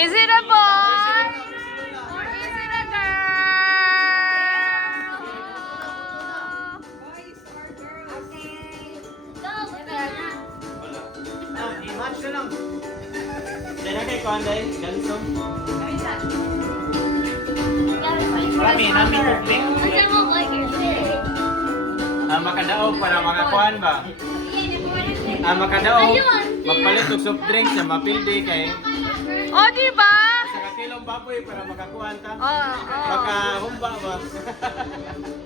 Is it a boy? Or is it a girl? Boys or girls? I-match na lang. Diyan na kay Kwanday, ganso. Kami, namin kupling. Makadaog para mga kuhan ba? Makadaog. Magpalit og soft drinks na mapildi kay. Oh, di ba? Sa kakilong baboy para makakuhan ta. Oh. Makahumba ba?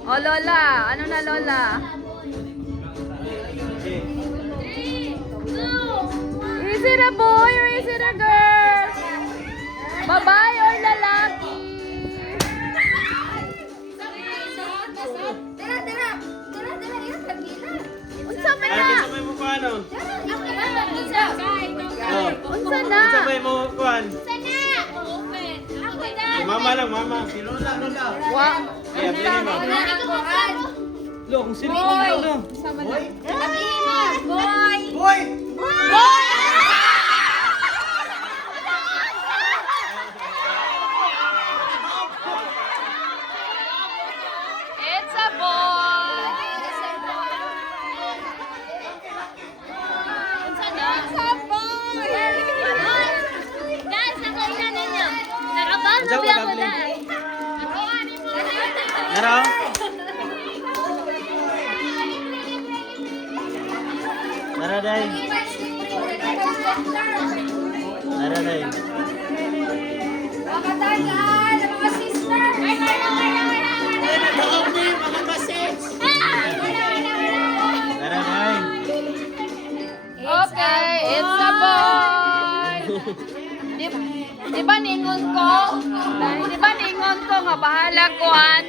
Oh, Lola. Ano na, Lola? Okay. Is it a boy or is it a girl? Babae or lalaki? Unsa man Ay, na? kinsa may mo kuhan oh? Oh. Unsa na? Kinsa may mo kuhan? Mama lang, mama. Si Lola, Lola. Wow. Kaya, bilhin mo. Lo, kung sino mo no? Boy? Boy! It's a boy. It's a boy. Guys, nakita ninyo. Nakabahan na Unsa biya ba ko na. gabling? Naro? Nara day. Nara day. Nara day. Okay, it's a boy. Di ba ningon ko? Di ba ningon ko nga bahala kuhan?